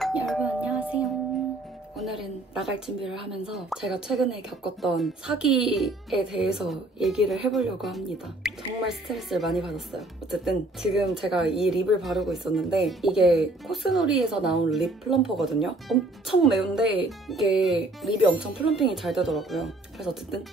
여러분 안녕하세요. 오늘은 나갈 준비를 하면서 제가 최근에 겪었던 사기에 대해서 얘기를 해보려고 합니다. 정말 스트레스를 많이 받았어요. 어쨌든 지금 제가 이 립을 바르고 있었는데 이게 코스놀이에서 나온 립 플럼퍼거든요. 엄청 매운데 이게 립이 엄청 플럼핑이 잘 되더라고요. 그래서 어쨌든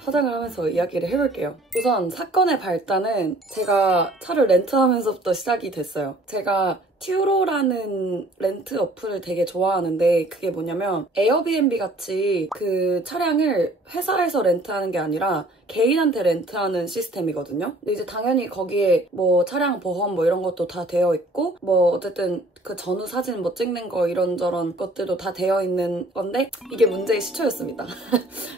화장을 하면서 이야기를 해볼게요. 우선 사건의 발단은 제가 차를 렌트하면서부터 시작이 됐어요. 제가 튜로라는 렌트 어플을 되게 좋아하는데 그게 뭐냐면 에어비앤비 같이 그 차량을 회사에서 렌트하는 게 아니라 개인한테 렌트하는 시스템이거든요. 근데 이제 당연히 거기에 뭐 차량 보험 뭐 이런 것도 다 되어 있고 뭐 어쨌든 그 전후 사진 뭐 찍는 거 이런저런 것들도 다 되어 있는 건데 이게 문제의 시초였습니다.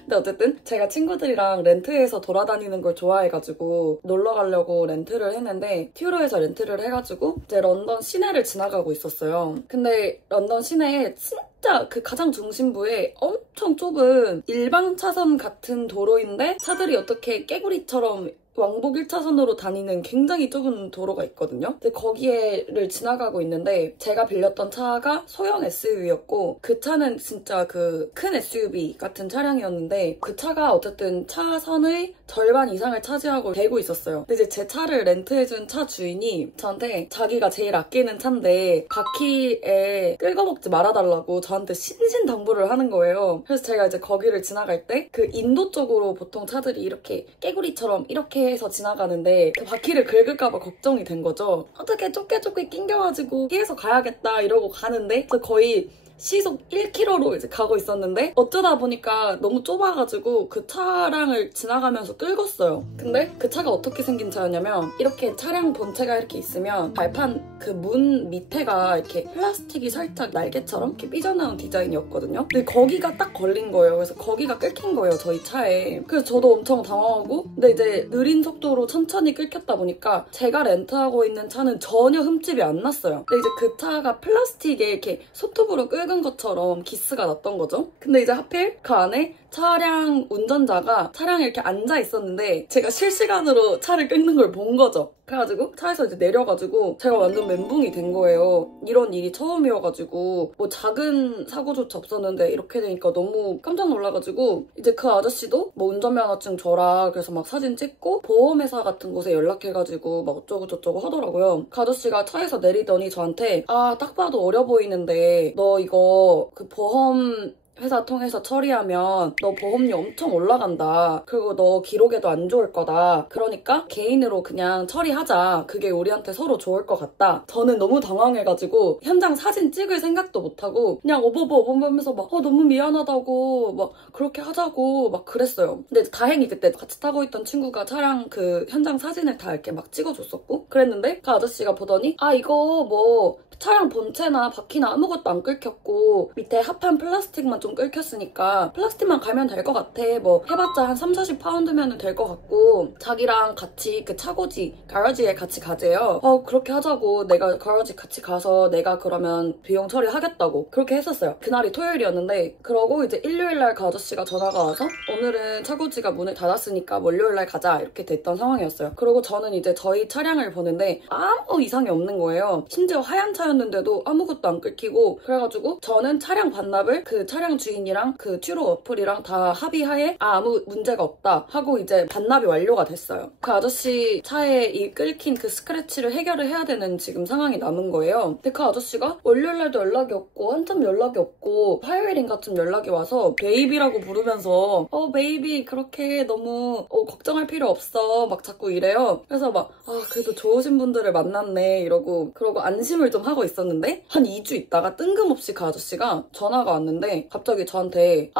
근데 어쨌든 제가 친구들이랑 렌트해서 돌아다니는 걸 좋아해가지고 놀러 가려고 렌트를 했는데 튜로에서 렌트를 해가지고 이제 런던 시내를 지나가고 있었어요. 근데 런던 시내에 진짜 그 가장 중심부에 엄청 좁은 일방 차선 같은 도로인데 차들이 어떻게 깨구리처럼 왕복 1차선으로 다니는 굉장히 좁은 도로가 있거든요. 근데 거기를 지나가고 있는데 제가 빌렸던 차가 소형 SUV였고 그 차는 진짜 그 큰 SUV 같은 차량이었는데 그 차가 어쨌든 차선의 절반 이상을 차지하고 대고 있었어요. 근데 이제 제 차를 렌트해준 차 주인이 저한테 자기가 제일 아끼는 차인데 바퀴에 끌거먹지 말아달라고 저한테 신신당부를 하는 거예요. 그래서 제가 이제 거기를 지나갈 때 그 인도 쪽으로 보통 차들이 이렇게 깨구리처럼 이렇게 해서 지나가는데 그 바퀴를 긁을까봐 걱정이 된 거죠. 어떻게 좁게 낑겨가지고 피해서 가야겠다 이러고 가는데 거의 시속 1km로 이제 가고 있었는데 어쩌다 보니까 너무 좁아가지고 그 차량을 지나가면서 끌었어요. 근데 그 차가 어떻게 생긴 차였냐면 이렇게 차량 본체가 이렇게 있으면 발판 그 문 밑에가 이렇게 플라스틱이 살짝 날개처럼 이렇게 삐져나온 디자인이었거든요. 근데 거기가 딱 걸린 거예요. 그래서 거기가 끌힌 거예요, 저희 차에. 그래서 저도 엄청 당황하고 근데 이제 느린 속도로 천천히 끌켰다 보니까 제가 렌트하고 있는 차는 전혀 흠집이 안 났어요. 근데 이제 그 차가 플라스틱에 이렇게 손톱으로 끌은 것처럼 기스가 났던 거죠. 근데 이제 하필 그 안에 차량 운전자가 차량에 이렇게 앉아 있었는데 제가 실시간으로 차를 끌는 걸 본 거죠. 그래가지고 차에서 이제 내려가지고 제가 완전 멘붕이 된 거예요. 이런 일이 처음이어가지고 뭐 작은 사고조차 없었는데 이렇게 되니까 너무 깜짝 놀라가지고 이제 그 아저씨도 뭐 운전면허증 줘라 그래서 막 사진 찍고 보험회사 같은 곳에 연락해가지고 막 어쩌고 저쩌고 하더라고요. 그 아저씨가 차에서 내리더니 저한테 딱 봐도 어려 보이는데 너 이거 그 보험 회사 통해서 처리하면 너 보험료 엄청 올라간다. 그리고 너 기록에도 안 좋을 거다. 그러니까 개인으로 그냥 처리하자. 그게 우리한테 서로 좋을 것 같다. 저는 너무 당황해가지고 현장 사진 찍을 생각도 못하고 그냥 어버버버면서 막 너무 미안하다고 막 그렇게 하자고 막 그랬어요. 근데 다행히 그때 같이 타고 있던 친구가 차량 그 현장 사진을 다 이렇게 막 찍어줬었고 그랬는데 그 아저씨가 보더니 이거 뭐 차량 본체나 바퀴나 아무것도 안 끌켰고 밑에 합판 플라스틱만 좀 끌켰으니까 플라스틱만 갈면 될 것 같아. 뭐 해봤자 한 30-40파운드면 될 것 같고 자기랑 같이 그 차고지 가라지에 같이 가재요. 그렇게 하자고 내가 가라지 같이 가서 내가 그러면 비용 처리하겠다고 그렇게 했었어요. 그날이 토요일이었는데 그러고 이제 일요일날 그 아저씨가 전화가 와서 오늘은 차고지가 문을 닫았으니까 월요일날 가자 이렇게 됐던 상황이었어요. 그리고 저는 이제 저희 차량을 보는데 아무 이상이 없는 거예요. 심지어 하얀 차였는데도 아무것도 안 끌히고 그래가지고 저는 차량 반납을 그 차량 주인이랑 그 튜로 어플이랑 다 합의하에 아무 문제가 없다 하고 이제 반납이 완료가 됐어요. 그 아저씨 차에 이 끌힌 그 스크래치를 해결을 해야 되는 지금 상황이 남은 거예요. 근데 그 아저씨가 월요일날도 연락이 없고 한참 연락이 없고 화요일인가쯤 연락이 와서 베이비라고 부르면서 베이비 그렇게 너무 걱정할 필요 없어 막 자꾸 이래요. 그래서 막 그래도 좋으신 분들을 만났네 이러고 그러고 안심을 좀 하고 있었는데 한 2주 있다가 뜬금없이 그 아저씨가 전화가 왔는데 갑자기 저한테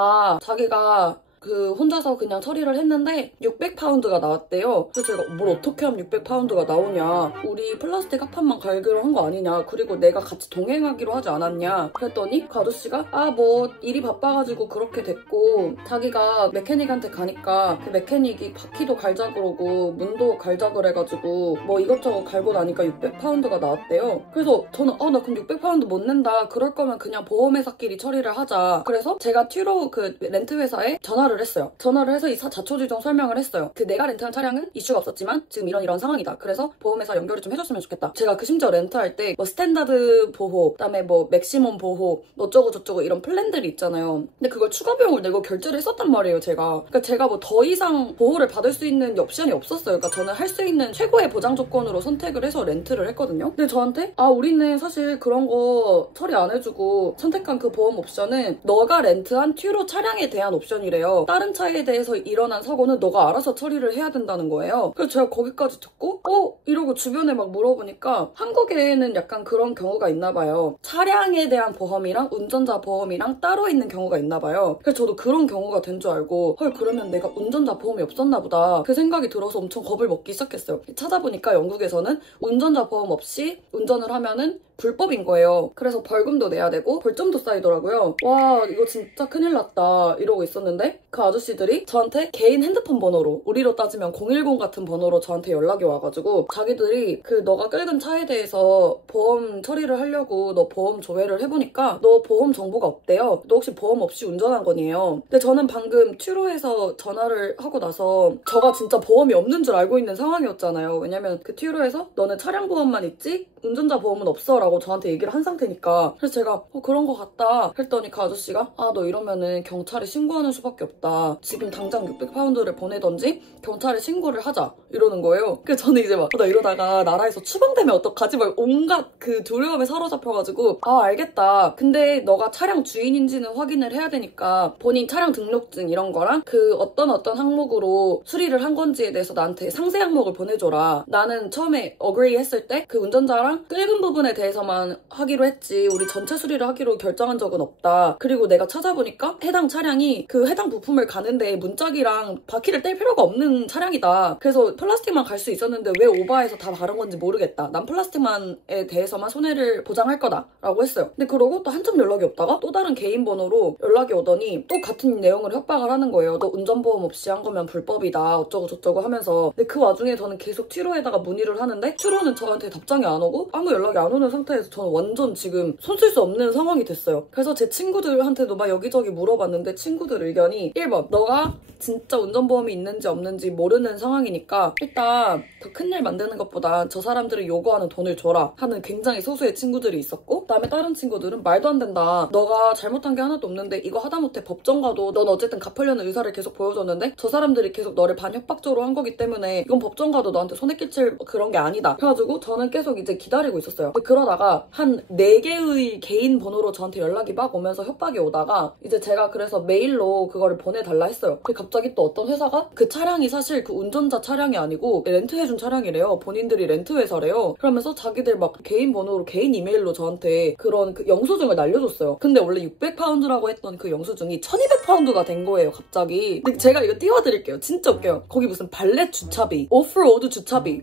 자기가 그 혼자서 그냥 처리를 했는데 600파운드가 나왔대요. 그래서 제가 뭘 어떻게 하면 600파운드가 나오냐. 우리 플라스틱 합판만 갈기로 한 거 아니냐. 그리고 내가 같이 동행하기로 하지 않았냐. 그랬더니 그 아저씨가 뭐 일이 바빠가지고 그렇게 됐고 자기가 메케닉한테 가니까 그 메케닉이 바퀴도 갈자 그러고 문도 갈자 그래가지고 뭐 이것저것 갈고 나니까 600파운드가 나왔대요. 그래서 저는 나 그럼 600파운드 못 낸다. 그럴 거면 그냥 보험회사끼리 처리를 하자. 그래서 제가 튜로 그 렌트 회사에 전화를 전화를 했어요. 전화를 해서 이 자초지종 설명을 했어요. 그 내가 렌트한 차량은 이슈가 없었지만 지금 이런 상황이다. 그래서 보험회사 연결을 좀 해줬으면 좋겠다. 제가 그 심지어 렌트할 때 뭐 스탠다드 보호, 그다음에 뭐 맥시멈 보호, 뭐 어쩌고 저쩌고 이런 플랜들이 있잖아요. 근데 그걸 추가 비용을 내고 결제를 했었단 말이에요, 제가. 그러니까 제가 뭐 더 이상 보호를 받을 수 있는 옵션이 없었어요. 그러니까 저는 할 수 있는 최고의 보장 조건으로 선택을 해서 렌트를 했거든요. 근데 저한테 우리는 사실 그런 거 처리 안 해주고 선택한 그 보험 옵션은 너가 렌트한 튜로 차량에 대한 옵션이래요. 다른 차에 대해서 일어난 사고는 너가 알아서 처리를 해야 된다는 거예요. 그래서 제가 거기까지 듣고 이러고 주변에 막 물어보니까 한국에는 약간 그런 경우가 있나 봐요. 차량에 대한 보험이랑 운전자 보험이랑 따로 있는 경우가 있나 봐요. 그래서 저도 그런 경우가 된 줄 알고 헐 그러면 내가 운전자 보험이 없었나 보다 그 생각이 들어서 엄청 겁을 먹기 시작했어요. 찾아보니까 영국에서는 운전자 보험 없이 운전을 하면은 불법인 거예요. 그래서 벌금도 내야 되고 벌점도 쌓이더라고요. 와 이거 진짜 큰일 났다 이러고 있었는데 그 아저씨들이 저한테 개인 핸드폰 번호로 우리로 따지면 010 같은 번호로 저한테 연락이 와가지고 자기들이 그 너가 끌은 차에 대해서 보험 처리를 하려고 너 보험 조회를 해보니까 너 보험 정보가 없대요. 너 혹시 보험 없이 운전한 거니에요. 근데 저는 방금 튜로에서 전화를 하고 나서 저가 진짜 보험이 없는 줄 알고 있는 상황이었잖아요. 왜냐면 그 튜로에서 너는 차량 보험만 있지 운전자 보험은 없어 라고 저한테 얘기를 한 상태니까. 그래서 제가 그런 거 같다 했더니 그 아저씨가 너 이러면은 경찰에 신고하는 수밖에 없다. 지금 당장 600파운드를 보내던지 경찰에 신고를 하자 이러는 거예요. 그래서 저는 이제 막 나 이러다가 나라에서 추방되면 어떡하지 막 온갖 그 두려움에 사로잡혀가지고 알겠다. 근데 너가 차량 주인인지는 확인을 해야 되니까 본인 차량 등록증 이런 거랑 그 어떤 항목으로 수리를 한 건지에 대해서 나한테 상세 항목을 보내줘라. 나는 처음에 agree 했을 때 그 운전자랑 끌은 부분에 대해서만 하기로 했지 우리 전체 수리를 하기로 결정한 적은 없다. 그리고 내가 찾아보니까 해당 차량이 그 해당 부품을 가는데 문짝이랑 바퀴를 뗄 필요가 없는 차량이다. 그래서 플라스틱만 갈 수 있었는데 왜 오버해서 다 바른 건지 모르겠다. 난 플라스틱만에 대해서만 손해를 보장할 거다 라고 했어요. 근데 그러고 또 한참 연락이 없다가 또 다른 개인 번호로 연락이 오더니 또 같은 내용을 협박을 하는 거예요. 너 운전보험 없이 한 거면 불법이다 어쩌고 저쩌고 하면서. 근데 그 와중에 저는 계속 튜로에다가 문의를 하는데 튜로는 저한테 답장이 안 오고 아무 연락이 안 오는 상태에서 저는 완전 지금 손 쓸 수 없는 상황이 됐어요. 그래서 제 친구들한테도 막 여기저기 물어봤는데 친구들 의견이 1번 너가 진짜 운전보험이 있는지 없는지 모르는 상황이니까 일단 더 큰일 만드는 것보다 저 사람들이 요구하는 돈을 줘라 하는 굉장히 소수의 친구들이 있었고, 그다음에 다른 친구들은 말도 안 된다. 너가 잘못한 게 하나도 없는데 이거 하다못해 법정 가도 넌 어쨌든 갚으려는 의사를 계속 보여줬는데 저 사람들이 계속 너를 반협박적으로 한 거기 때문에 이건 법정 가도 너한테 손해 끼칠 그런 게 아니다. 그래가지고 저는 계속 이제 기다리고 있었어요. 근데 그러다가 한 4개의 개인 번호로 저한테 연락이 막 오면서 협박이 오다가 이제 제가 그래서 메일로 그거를 보내달라 했어요. 근데 갑자기 또 어떤 회사가 그 차량이 사실 그 운전자 차량이 아니고 렌트해준 차량이래요. 본인들이 렌트회사래요. 그러면서 자기들 막 개인 번호로 개인 이메일로 저한테 그런 그 영수증을 날려줬어요. 근데 원래 600파운드라고 했던 그 영수증이 1200파운드가 된 거예요, 갑자기. 근데 제가 이거 띄워드릴게요. 진짜 웃겨요. 거기 무슨 발렛 주차비, 오프로드 주차비,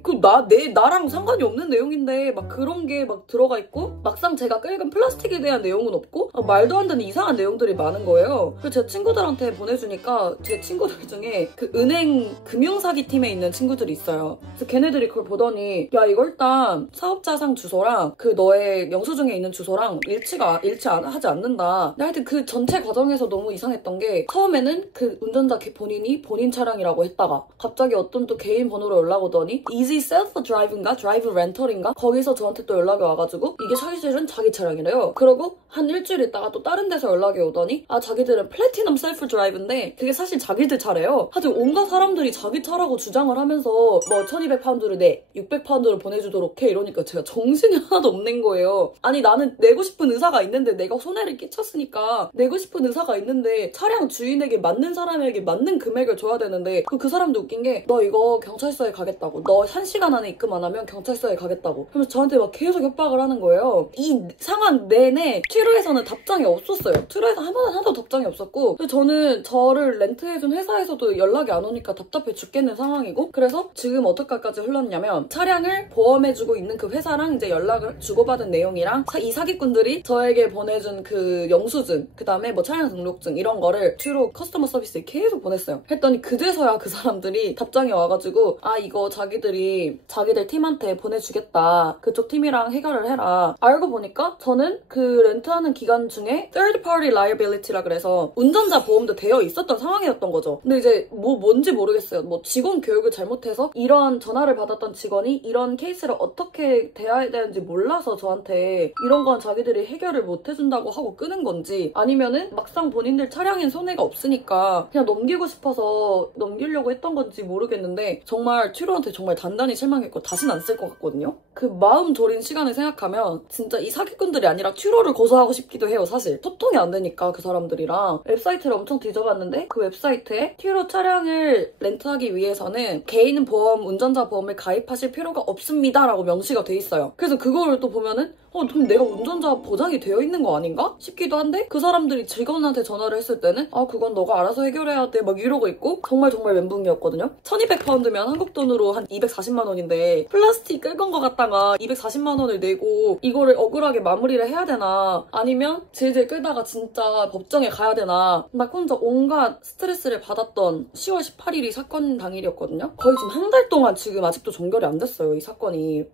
나랑 상관이 없는 내용인데 막 그런 게 막 들어가 있고 막상 제가 끌은 플라스틱에 대한 내용은 없고 말도 안 되는 이상한 내용들이 많은 거예요. 그래서 제 친구들한테 보내주니까 제 친구들 중에 그 은행 금융사기 팀에 있는 친구들이 있어요. 그래서 걔네들이 그걸 보더니 야 이거 일단 사업자상 주소랑 그 너의 영수증에 있는 주소랑 일치하지 않는다. 근데 하여튼 그 전체 과정에서 너무 이상했던 게 처음에는 그 운전자 본인이 본인 차량이라고 했다가 갑자기 어떤 또 개인 번호로 연락 오더니 Easy Self Drive인가? 드라이브 렌털인가? 거기서 저한테 또 연락이 와가지고 이게 사실은 자기 차량이래요. 그러고 한 일주일 있다가 또 다른 데서 연락이 오더니 자기들은 플래티넘 셀프 드라이브인데 그게 사실 자기들 차래요. 하여튼 온갖 사람들이 자기 차라고 주장을 하면서 뭐 1200파운드를 내 600파운드를 보내주도록 해 이러니까 제가 정신이 하나도 없는 거예요. 아니 나는 내고 싶은 의사가 있는데 내가 손해를 끼쳤으니까 내고 싶은 의사가 있는데 차량 주인에게 맞는 사람에게 맞는 금액을 줘야 되는데 그 사람도 웃긴 게 너 이거 경찰서에 가겠다고, 너 1시간 안에 입금 안 하면 경찰서에 가겠다고 그러면서 저한테 막 계속 협박을 하는 거예요. 이 상황 내내 튜로에서는 답장이 없었어요. 튜로에서 하나도 답장이 없었고 저는 저를 렌트해준 회사에서도 연락이 안 오니까 답답해 죽겠는 상황이고, 그래서 지금 어떻게까지 흘렀냐면 차량을 보험해주고 있는 그 회사랑 이제 연락을 주고받은 내용이랑 이 사기꾼들이 저에게 보내준 그 영수증 그 다음에 뭐 차량 등록증 이런 거를 튜로 커스터머 서비스에 계속 보냈어요. 했더니 그제서야 그 사람들이 답장이 와가지고 이거 자기들 팀한테 보내주겠다, 그쪽 팀이랑 해결을 해라. 알고 보니까 저는 그 렌트하는 기간 중에 third party liability라 그래서 운전자 보험도 되어 있었던 상황이었던 거죠. 근데 이제 뭔지 모르겠어요. 뭐 직원 교육을 잘못해서 이런 전화를 받았던 직원이 이런 케이스를 어떻게 대해야 되는지 몰라서 저한테 이런 건 자기들이 해결을 못 해준다고 하고 끄는 건지, 아니면은 막상 본인들 차량엔 손해가 없으니까 그냥 넘기고 싶어서 넘기려고 했던 건지 모르겠는데 정말 튜로한테 정말 단단히 실망했고 다시는 안 쓸 것 같거든요. 그 마음 졸인 시간을 생각하면 진짜 이 사기꾼들이 아니라 튜로를 고소하고 싶기도 해요. 사실 소통이 안 되니까 그 사람들이랑. 웹사이트를 엄청 뒤져봤는데 그 웹사이트에 튜로 차량을 렌트하기 위해서는 개인 보험, 운전자 보험을 가입하실 필요가 없습니다 라고 명시가 돼 있어요. 그래서 그걸 또 보면은 그럼 내가 운전자 보장이 되어 있는 거 아닌가? 싶기도 한데 그 사람들이 직원한테 전화를 했을 때는 그건 너가 알아서 해결해야 돼 막 이러고 있고 정말 멘붕이었거든요. 1200파운드면 한국 돈으로 한 240만 원인데 플라스틱 끌건 거 갖다가 240만 원을 내고 이거를 억울하게 마무리를 해야 되나, 아니면 질질 끌다가 진짜 법정에 가야 되나, 막 혼자 온갖 스트레스를 받았던 10월 18일이 사건 당일이었거든요. 거의 지금 한 달 동안 지금 아직도 종결이 안 됐어요, 이 사건이.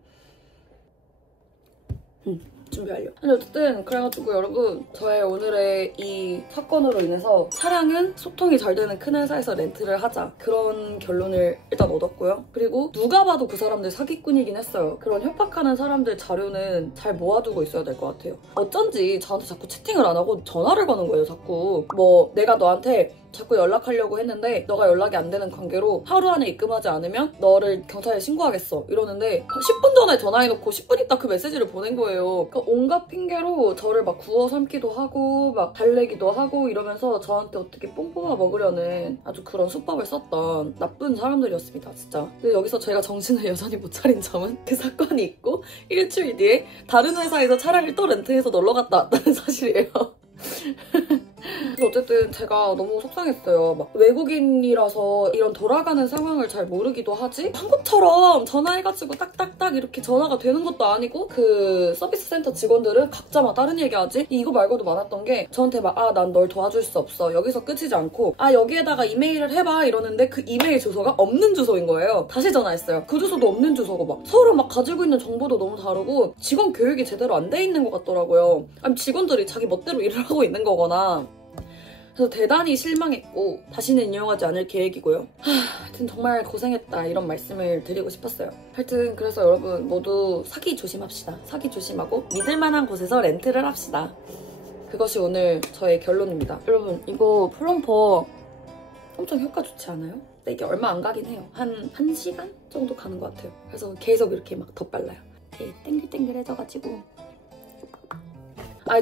준비 완료. 아니 어쨌든 그래가지고 여러분, 저의 오늘의 이 사건으로 인해서 차량은 소통이 잘 되는 큰 회사에서 렌트를 하자, 그런 결론을 일단 얻었고요. 그리고 누가 봐도 그 사람들 사기꾼이긴 했어요. 그런 협박하는 사람들 자료는 잘 모아두고 있어야 될 것 같아요. 어쩐지 저한테 자꾸 채팅을 안 하고 전화를 거는 거예요. 자꾸 내가 너한테 자꾸 연락하려고 했는데 너가 연락이 안 되는 관계로 하루 안에 입금하지 않으면 너를 경찰에 신고하겠어 이러는데 10분 전에 전화해놓고 10분 있다 그 메시지를 보낸 거예요. 그러니까 온갖 핑계로 저를 막 구워 삶기도 하고 막 달래기도 하고 이러면서 저한테 어떻게 뽕 뽑아 먹으려는 아주 그런 수법을 썼던 나쁜 사람들이었습니다, 진짜. 근데 여기서 제가 정신을 여전히 못 차린 점은 그 사건이 있고 일주일 뒤에 다른 회사에서 차량을 또 렌트해서 놀러 갔다 왔다는 사실이에요. 그래서 어쨌든 제가 너무 속상했어요. 막 외국인이라서 이런 돌아가는 상황을 잘 모르기도 하지, 한국처럼 전화해가지고 딱딱딱 이렇게 전화가 되는 것도 아니고, 그 서비스 센터 직원들은 각자 막 다른 얘기하지. 이거 말고도 많았던 게 저한테 막 난 널 도와줄 수 없어 여기서 끝이지 않고 여기에다가 이메일을 해봐 이러는데 그 이메일 주소가 없는 주소인 거예요. 다시 전화했어요. 그 주소도 없는 주소고, 막 서로 막 가지고 있는 정보도 너무 다르고 직원 교육이 제대로 안 돼 있는 것 같더라고요. 아니 직원들이 자기 멋대로 일을 하고 있는 거거나. 그래서 대단히 실망했고 다시는 이용하지 않을 계획이고요. 하여튼 정말 고생했다 이런 말씀을 드리고 싶었어요. 하여튼 그래서 여러분 모두 사기 조심합시다. 사기 조심하고 믿을만한 곳에서 렌트를 합시다. 그것이 오늘 저의 결론입니다. 여러분 이거 플럼퍼 엄청 효과 좋지 않아요? 근데 이게 얼마 안 가긴 해요. 한 1시간 정도 가는 것 같아요. 그래서 계속 이렇게 막 덧발라요. 이렇게 땡글땡글해져가지고.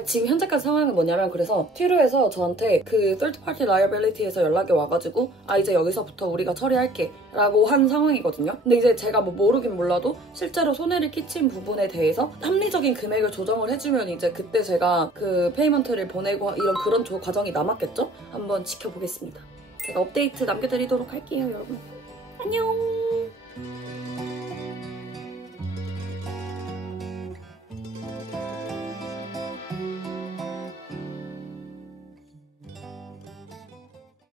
지금 현재까지 상황은 뭐냐면, 그래서 튜르에서 저한테 그 third party liability에서 연락이 와가지고 이제 여기서부터 우리가 처리할게 라고 한 상황이거든요. 근데 이제 제가 모르긴 몰라도 실제로 손해를 끼친 부분에 대해서 합리적인 금액을 조정을 해주면 이제 그때 제가 그 페이먼트를 보내고 이런 그런 과정이 남았겠죠? 한번 지켜보겠습니다. 제가 업데이트 남겨드리도록 할게요, 여러분. 안녕!